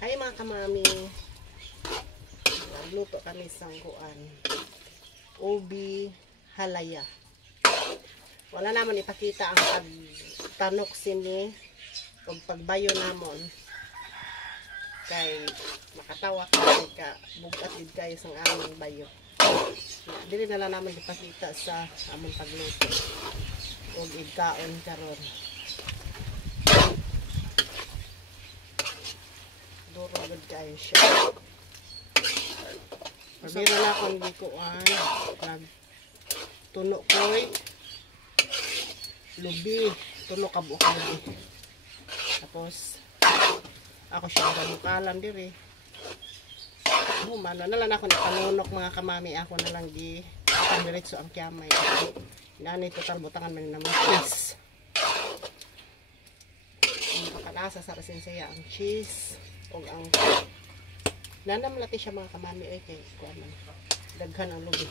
Ay mga kamami, nagluto kami sang kuan. Ubi halaya. Wala naman ipakita ang pagtanok sini o pagbayo namon. Kay makatawa ka bugat gid kayo sang aming bayo. Dili na lang naman ipakita sa among pagluto. Og igkaon karon. Duro gud kayo siya. Pabira na akong gikuan. Nagtuno ko'y lubi. Tuno ka buok lubi. Tapos, ako siya gamukalan diri. Humano na lang ako napanunok mga kamami. Ako na lang di diretso ang kiyamay. Inani total butangan man naman cheese. Ang pakalasa sa kasinsaya ang cheese. O ang nanamlati siya mga kamami ay kay kuan man. Daghan ang lubi.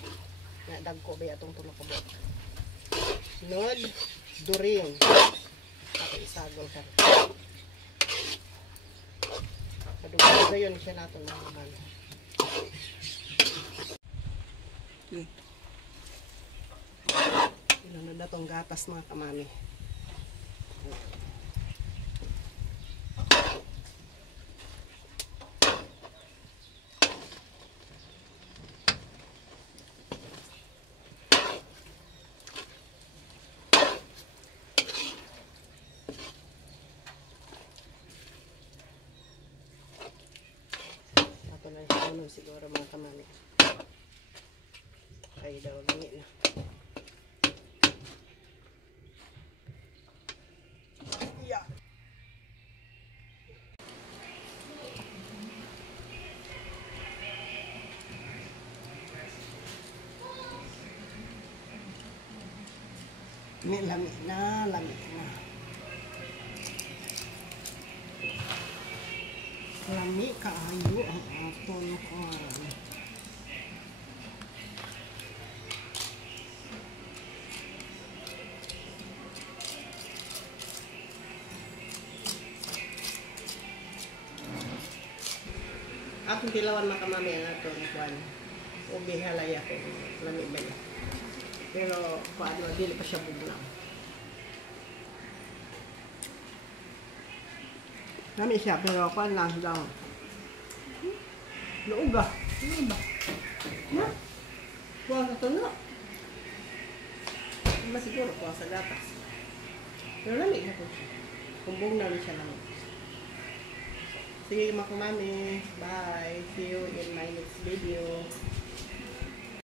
Na dagko ba atong tulo ka buok. Nod during. Ako isagol ka. Padugay gayon siya nato mga kamami. Ilan na datong gatas mga kamami. Siguro mga kamami ay daw ganyan na yeah. May lami na lami kaayo ang aton kuan. Akong tilawan mga kamami ang aton kuan. Ubi halaya ko lami ba niya. Pero kuan dili pa siya bugnaw. Lami siya, pero kuan lang daw. Luuga. Ano ba? Ha? Kuha sa tuno. Mas siguro kuha sa gatas. Pero lamig na po siya. Kumbong na rin siya naman. Sige mga kamami. Bye. See you in my next video.